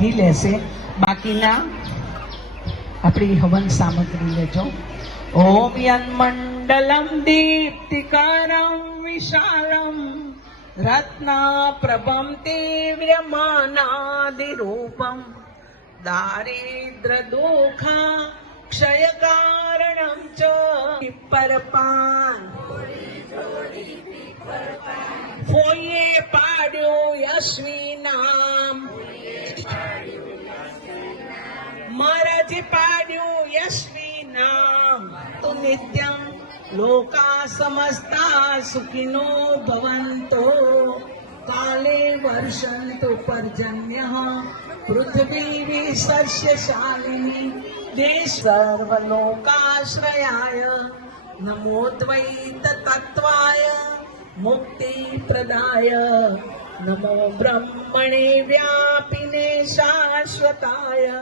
વિધિ લેશે. બાકીના આપણી હવન સામગ્રી લેજો. ઓમ યન્મંડલમ દીપ્તિકરમ વિશાલમ રત્નાપ્રભમ તીવ્રમાનાદિરૂપમ દારિદ્ર્યદુઃખા ક્ષયકારણમ ચ પરપાન ફોઈએ પાડ્યું યશ્વી નામ મહારાજે પાડ્યું યશ્વી નામ તો નિત્યમ લોકા સમસ્તા સુખિનો ભવન્તો કાલે વર્ષંતુ પર્જન્યઃ પૃથ્વી વિસસ્યશાલિની દેશ સર્વલોકાશ્રયાય નમો દ્વૈત તત્વાય મુક્તિ પ્રદાય નમો બ્રહ્મણે વ્યાપિને શાશ્વતાય.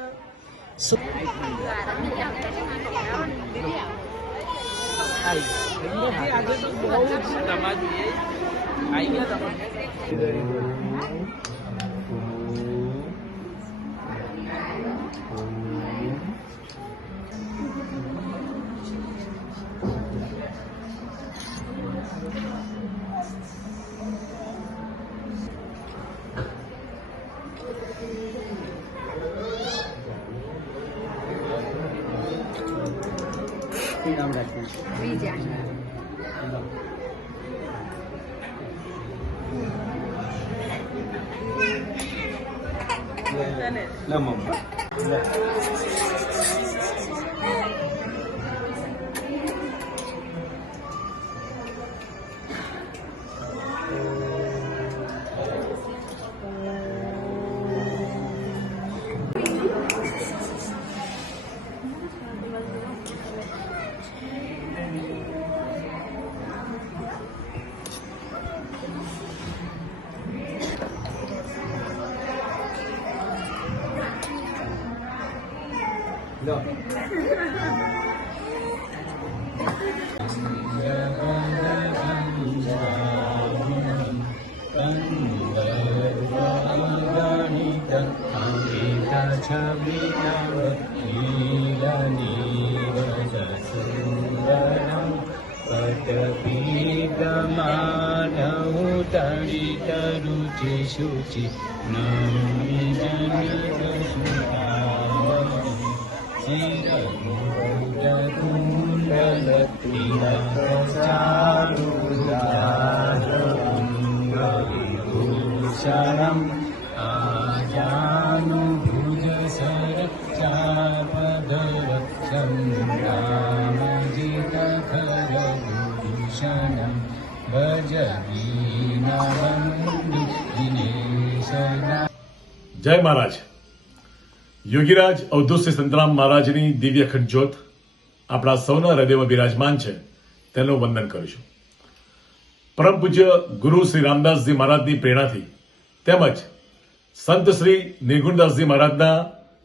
નામ રાખીએ रुचि शुचि शरणं आजानुभुज सरचापदवक्षं रामजितखरभूषणं भज दीनबन्धु दिनेशना. જય મહારાજ. યોગીરાજ અવધૂત શ્રી સંતરામ મહારાજની દિવ્ય અખંડ જ્યોત આપણા સૌના હૃદયમાં બિરાજમાન છે, તેનું વંદન કરીશું. પરમ પૂજ્ય ગુરુ શ્રી રામદાસજી મહારાજની પ્રેરણાથી તેમજ સંત શ્રી નિર્ગુણદાસજી મહારાજના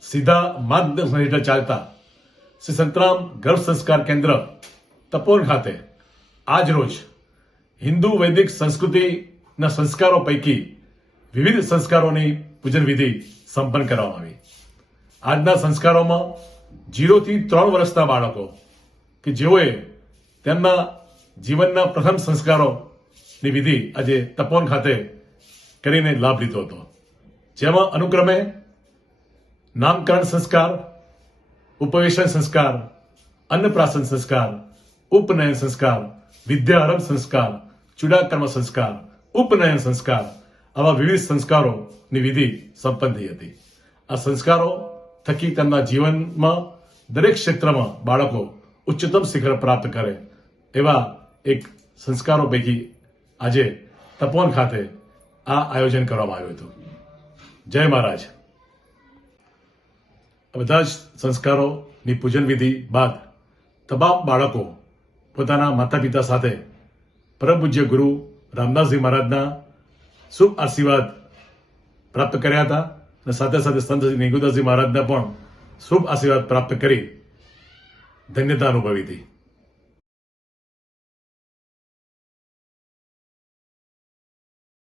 સીધા માર્ગદર્શન હેઠળ ચાલતા શ્રી સંતરામ ગર્ભ સંસ્કાર કેન્દ્ર તપોવન ખાતે આજ રોજ હિન્દુ વૈદિક સંસ્કૃતિના સંસ્કારો પૈકી વિવિધ સંસ્કારોની પૂજન વિધિ સંપન્ન કરવામાં આવી. આજના સંસ્કારોમાં 0 થી 3 વર્ષના બાળકો કે જેઓએ તેમના જીવનના પ્રથમ સંસ્કારોની વિધિ આજે તપોવન ખાતે કરીને લાભ લીધો હતો, જેમાં અનુક્રમે નામકરણ સંસ્કાર, ઉપવેશન સંસ્કાર, અન્નપ્રાશન સંસ્કાર, ઉપનયન સંસ્કાર, વિદ્યારંભ સંસ્કાર, ચૂડાકર્મ સંસ્કાર, ઉપનયન સંસ્કાર આવા વિવિધ સંસ્કારોની વિધિ સંપન્ન થઈ હતી. આ સંસ્કારો થકી તેમના જીવનમાં દરેક ક્ષેત્રમાં બાળકો ઉચ્ચતમ શિખર પ્રાપ્ત કરે એવા એક સંસ્કારો પૈકી આજે તપોવન ખાતે આ આયોજન કરવામાં આવ્યું હતું. જય મહારાજ. બધા જ સંસ્કારોની પૂજન વિધિ બાદ તમામ બાળકો પોતાના માતા પિતા સાથે પરમ પૂજ્ય ગુરુ રામદાસજી મહારાજના શુભ આશીર્વાદ પ્રાપ્ત કર્યા હતા અને સાથે સાથે સંત નિર્ગુણદાસજી મહારાજના પણ શુભ આશીર્વાદ પ્રાપ્ત કરી ધન્યતા અનુભવી હતી.